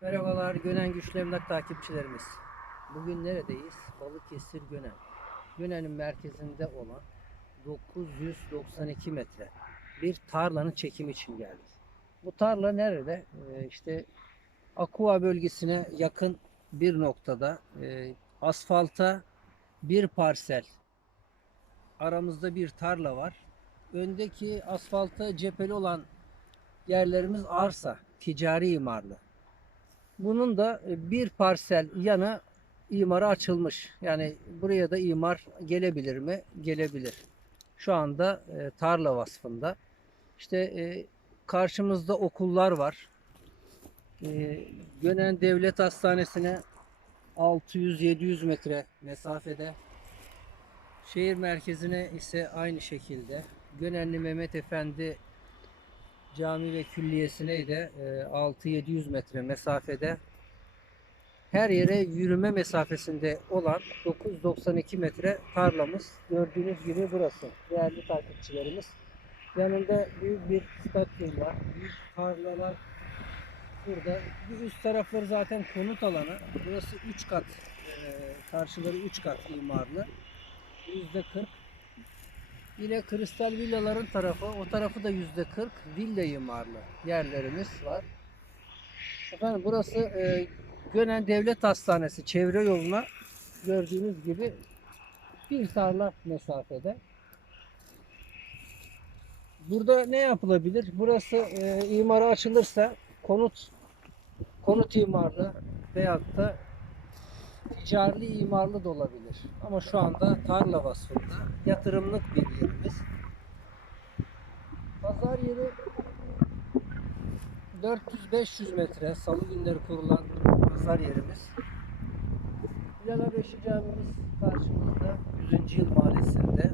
Merhabalar Gönen Güçlü Emlak takipçilerimiz. Bugün neredeyiz? Balıkesir Gönen. Gönen'in merkezinde olan 992 metre bir tarlanın çekimi için geldik. Bu tarla nerede? Ee, işte Aqua bölgesine yakın bir noktada e, asfalta bir parsel aramızda bir tarla var. Öndeki asfalta cepheli olan yerlerimiz arsa, ticari imarlı. Bunun da e, bir parsel yana imara açılmış. Yani buraya da imar gelebilir mi? Gelebilir. Şu anda e, tarla vasfında. İşte e, karşımızda okullar var. E, Gönen Devlet Hastanesi'ne 600-700 metre mesafede. Şehir merkezine ise aynı şekilde. Gönenli Mehmet Efendi Cami ve külliyesine de e, 6-700 metre mesafede her yere yürüme mesafesinde olan 992 metre tarlamız gördüğünüz gibi burası değerli takipçilerimiz. Yanında büyük bir stadyum var. Büyük tarlalar burada. Bu üst tarafları zaten konut alanı. Burası 3 kat. e, karşıları 3 kat imarlı. %40 Yine kristal villaların tarafı, o tarafı da yüzde 40 villa imarlı yerlerimiz var. Efendim burası e, Gönen Devlet Hastanesi çevre yoluna gördüğünüz gibi bir tarla mesafede. Burada ne yapılabilir? Burası e, imara açılırsa konut konut imarlı veyahut da ticari imarlı da olabilir. Ama şu anda tarla vasfında yatırımlık bir yerimiz. Pazar yeri 400-500 metre salı günleri kurulan pazar yerimiz. Bilal Beşi Camimiz karşımızda 100. Yıl Mahallesi'nde.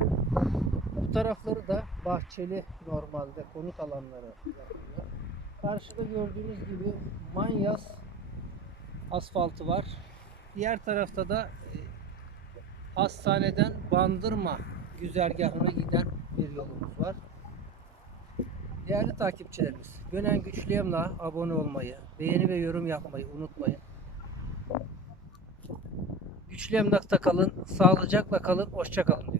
Bu tarafları da bahçeli normalde konut alanları yapılıyor. Karşıda gördüğünüz gibi Manyas asfaltı var. Diğer tarafta da e, hastaneden Bandırma güzergahına giden bir yolumuz var. Değerli takipçilerimiz, Gönen Güçlü Emlak'a abone olmayı, beğeni ve yorum yapmayı unutmayın. Güçlü Emlak'ta kalın, sağlıcakla kalın, hoşça kalın.